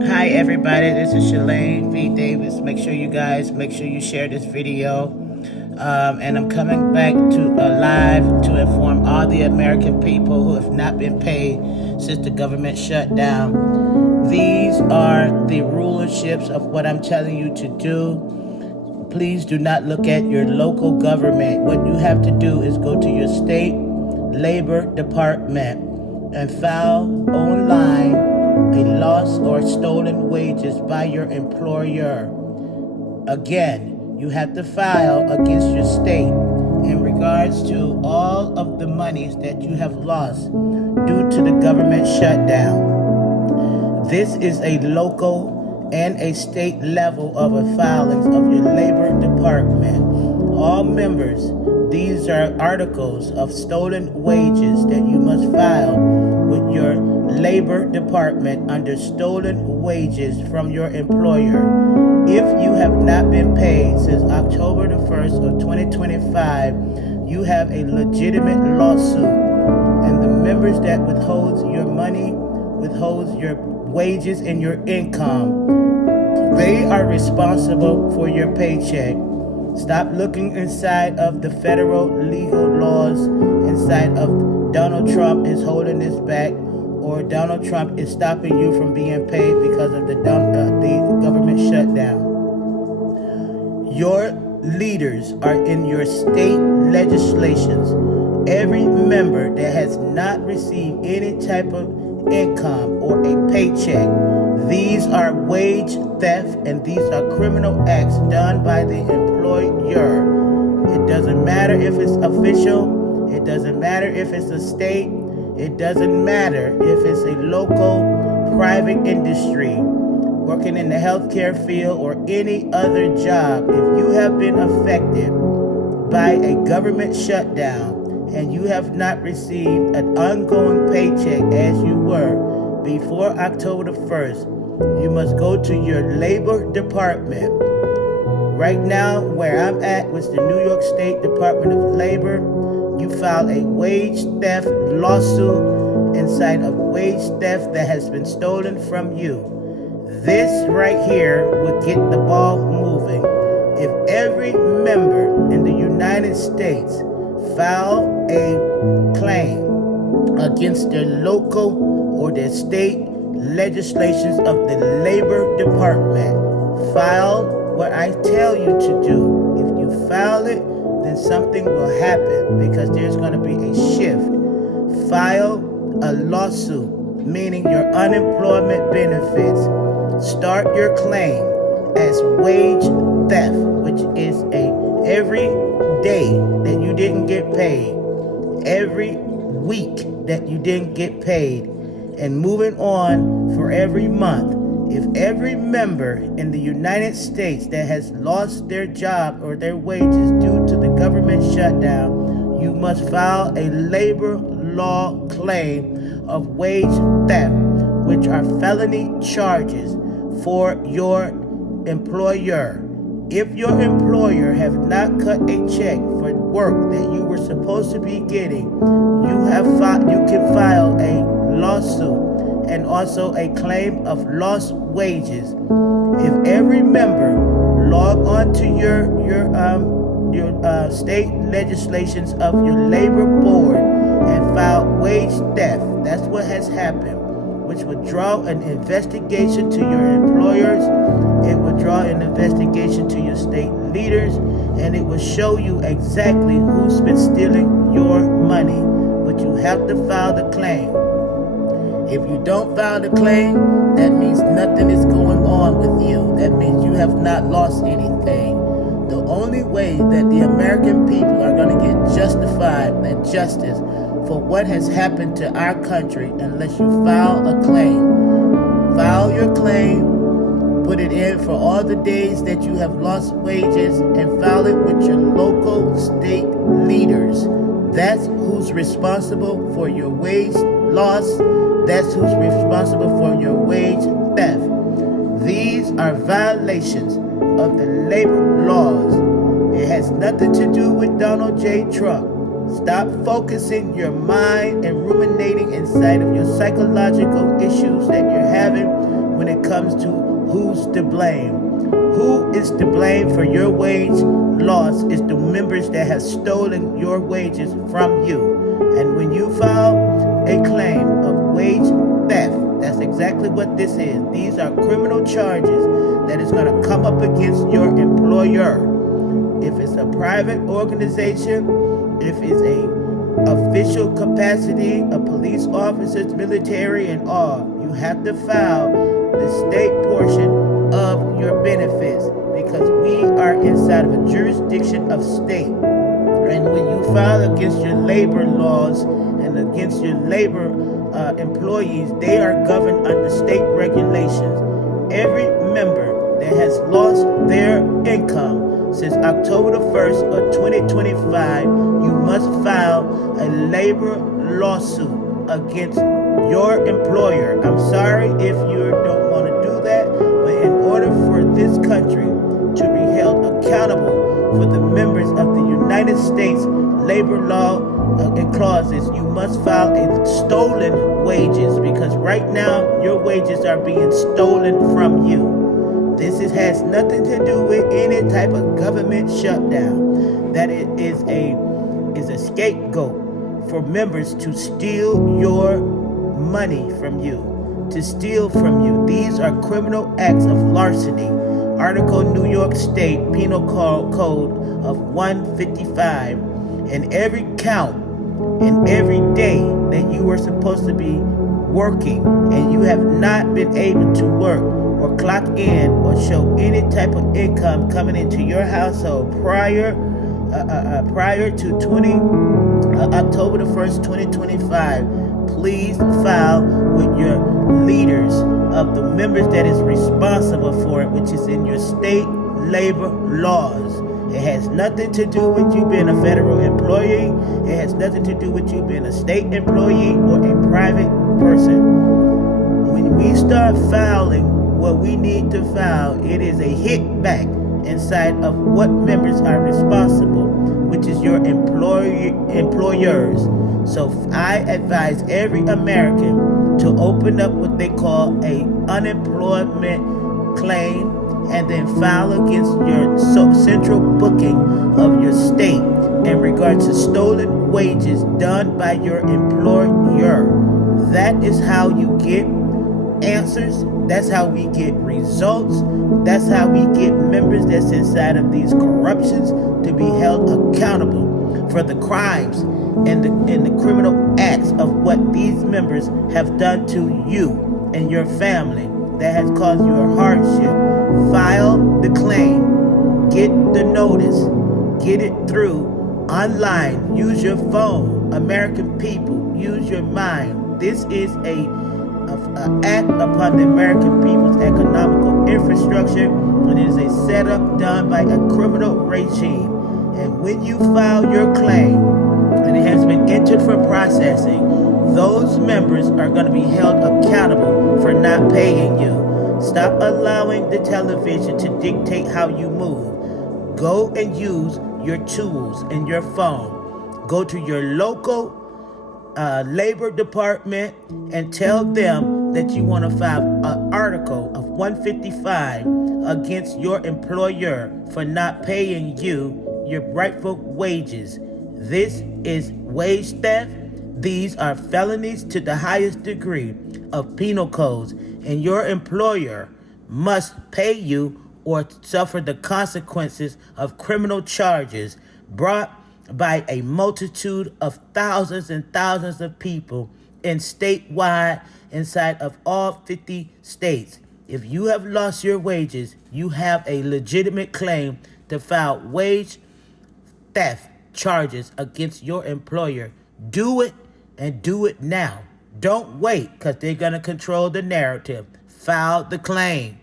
Hi everybody, this is Shalane V. Davis. Make sure you share this video. And I'm coming back to live to inform all the American people who have not been paid since the government shut down. These are the rulerships of what I'm telling you to do. Please do not look at your local government. What you have to do is go to your state labor department and file online a loss or stolen wages by your employer. Again, you have to file against your state in regards to all of the monies that you have lost due to the government shutdown. This is a local and a state level of a filings of your labor department. All members, these are articles of stolen wages that you must file with your labor department under stolen wages from your employer. If you have not been paid since October the 1st of 2025, you have a legitimate lawsuit. And the members that withholds your money, withholds your wages and your income, they are responsible for your paycheck. Stop looking inside of the federal legal laws, inside of Donald Trump is holding this back, or Donald Trump is stopping you from being paid because of the government shutdown. Your leaders are in your state legislations. Every member that has not received any type of income or a paycheck, these are wage theft and these are criminal acts done by the employer. It doesn't matter if it's official, it doesn't matter if it's a state, it doesn't matter if it's a local private industry working in the healthcare field or any other job. If you have been affected by a government shutdown and you have not received an ongoing paycheck as you were before October the 1st, you must go to your labor department. Right now, where I'm at with the New York State Department of Labor, you file a wage theft lawsuit inside of wage theft that has been stolen from you. This right here would get the ball moving. If every member in the United States file a claim against their local or their state legislations of the Labor Department, file what I tell you to do. If you file it, then something will happen because there's going to be a shift. File a lawsuit, meaning your unemployment benefits. Start your claim as wage theft, which is every day that you didn't get paid, every week that you didn't get paid, and moving on for every month. If every member in the United States that has lost their job or their wages due to the government shutdown, you must file a labor law claim of wage theft, which are felony charges for your employer. If your employer have not cut a check for work that you were supposed to be getting, you can file a lawsuit and also a claim of lost wages. If every member log on to your state legislations of your labor board and file wage theft, that's what has happened, which would draw an investigation to your employers. It would draw an investigation to your state leaders, and it will show you exactly who's been stealing your money. But you have to file the claim. If you don't file the claim, that means nothing is going on with you. That means you have not lost anything. The only way that the American people are going to get justified and justice for what has happened to our country unless you file a claim. File your claim, put it in for all the days that you have lost wages, and file it with your local state leaders. That's who's responsible for your wage loss. That's who's responsible for your wage theft. These are violations of the labor laws. It has nothing to do with Donald J. Trump. Stop focusing your mind and ruminating inside of your psychological issues that you're having when it comes to who's to blame. Who is to blame for your wage loss is the members that have stolen your wages from you. And when you file a claim of wage theft, that's exactly what this is. These are criminal charges that is going to come up against your employer. If it's a private organization, if it's a official capacity, a police officers, military, and all, you have to file the state portion of your benefits because we are inside of a jurisdiction of state. And when you file against your labor laws and against your labor employees, they are governed under state regulations. Every member that has lost their income since October the 1st of 2025, you must file a labor lawsuit against your employer. I'm sorry if you don't want to do that, but in order for this country to be held accountable for the members of the United States labor law and clauses, you must file a stolen wages because right now your wages are being stolen from you. This has nothing to do with any type of government shutdown. That it is a scapegoat for members to steal your money from you, to steal from you. These are criminal acts of larceny. Article New York State Penal Code of 155. And every count and every day that you were supposed to be working and you have not been able to work or clock in or show any type of income coming into your household prior to October the 1st, 2025, please file with your leaders of the members that is responsible for it, which is in your state labor laws. It has nothing to do with you being a federal employee. It has nothing to do with you being a state employee or a private person. When we start filing what we need to file, it is a hit back inside of what members are responsible, which is your employers. So I advise every American to open up what they call a unemployment claim and then file against your central booking of your state in regards to stolen wages done by your employer. That is how you get answers. That's how we get results. That's how we get members that's inside of these corruptions to be held accountable for the crimes and the criminal acts of what these members have done to you and your family that has caused you a hardship. File the claim. Get the notice. Get it through online. Use your phone. American people, use your mind. This is an act upon the American people's economical infrastructure, and it is a setup done by a criminal regime. And when you file your claim and it has been entered for processing, those members are going to be held accountable for not paying you. Stop allowing the television to dictate how you move. Go and use your tools and your phone. Go to your local labor department and tell them that you want to file an article of 155 against your employer for not paying you your rightful wages. This is wage theft. These are felonies to the highest degree of penal codes, and your employer must pay you or suffer the consequences of criminal charges brought by a multitude of thousands and thousands of people in statewide inside of all 50 states. If you have lost your wages, you have a legitimate claim to file wage theft charges against your employer. Do it and do it now. Don't wait because they're going to control the narrative. File the claim.